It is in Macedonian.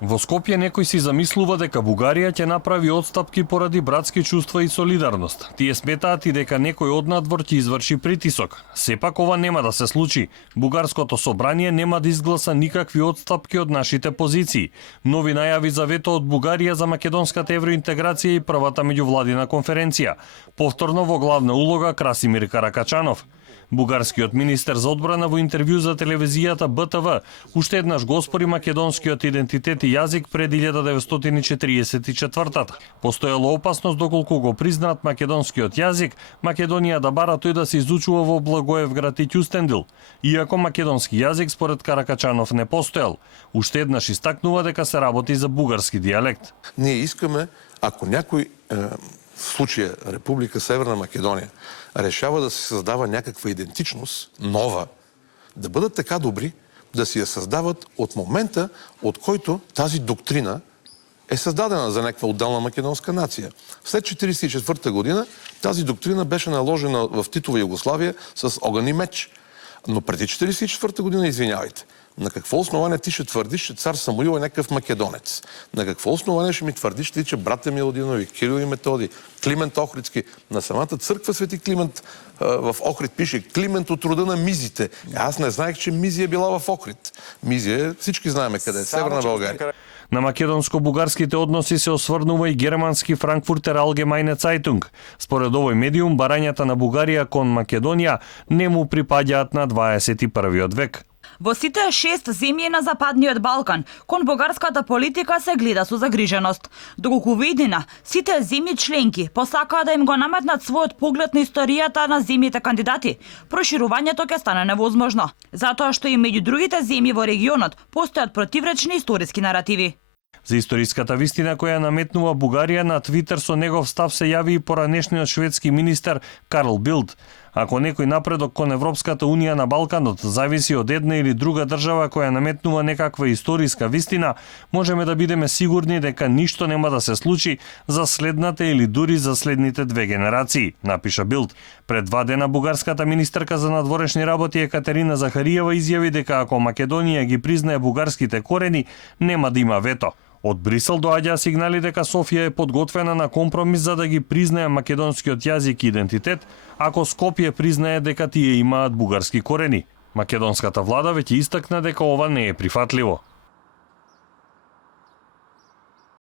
Во Скопје некој си замислува дека Бугарија ќе направи отстапки поради братски чувства и солидарност. Тие сметаат и дека некој однадвор ќе изврши притисок. Сепак ова нема да се случи. Бугарското собрание нема да изгласа никакви отстапки од нашите позиции. Нови најави за вето од Бугарија за македонската евроинтеграција и првата меѓувладина конференција. Повторно во главна улога Красимир Каракачанов. Бугарскиот министер за одбрана во интервју за телевизијата БТВ уште еднаш го оспори македонскиот идентитет и јазик пред 1944-та. Постоело опасност доколку го признаат македонскиот јазик, Македонија да бара тој да се изучува во Благоевград и Ќустендил. Иако македонски јазик според Каракачанов не постоел, уште еднаш истакнува дека се работи за бугарски дијалект. Ние искаме, ако някој в случая Република Северна Македонија решава да се създава някаква идентичност, нова, да бъдат така добри, да си я създават от момента, от който тази доктрина е създадена за някаква отделна македонска нация. След 1944 година тази доктрина беше наложена в Титова Югославия с огън и меч. Но преди 1944 година, извинявайте, на какво основание ти ще твърдиш, че цар Самуил е някакъв македонец? На какво основание ще ми твърдиш ти, че братя Милодинови, Кирил и Методи, Климент Охридски, на самата църква Свети Климент в Охрид пише Климент от рода на Мизите. Аз не знаех, че Мизия била в Охрид. Мизия, всички знаеме къде е, Северна България. На македонско-бугарските односи се осврнува и германски Франкфуртер Allgemeine Zeitung. Според овој медиум, барањата на Бугарија кон Македонија не му припаѓаат на 21. век. Во сите 6 земји на Западниот Балкан, кон бугарската политика се гледа со загриженост. Доколку видина, сите земји членки посакаа да им го наметнат својот поглед на историјата на земјите кандидати, проширувањето ќе стане невозможно, затоа што и меѓу другите земји во регионот постојат противречни историски наративи. За историската вистина која наметнува Бугарија на Твитер со негов став се јави и поранешниот шведски министер Карл Билд. Ако некој напредок кон Европската Унија на Балканот зависи од една или друга држава која наметнува некаква историска вистина, можеме да бидеме сигурни дека ништо нема да се случи за следната или дури за следните 2 генерации, напиша Билд. Пред 2 дена бугарската министерка за надворешни работи Екатерина Захариева изјави дека ако Македонија ги признае бугарските корени, нема да има вето. Од Брисел доаѓаа сигнали дека Софија е подготвена на компромис за да ги признае македонскиот јазик и идентитет, ако Скопје признае дека тие имаат бугарски корени. Македонската влада веќе истакна дека ова не е прифатливо.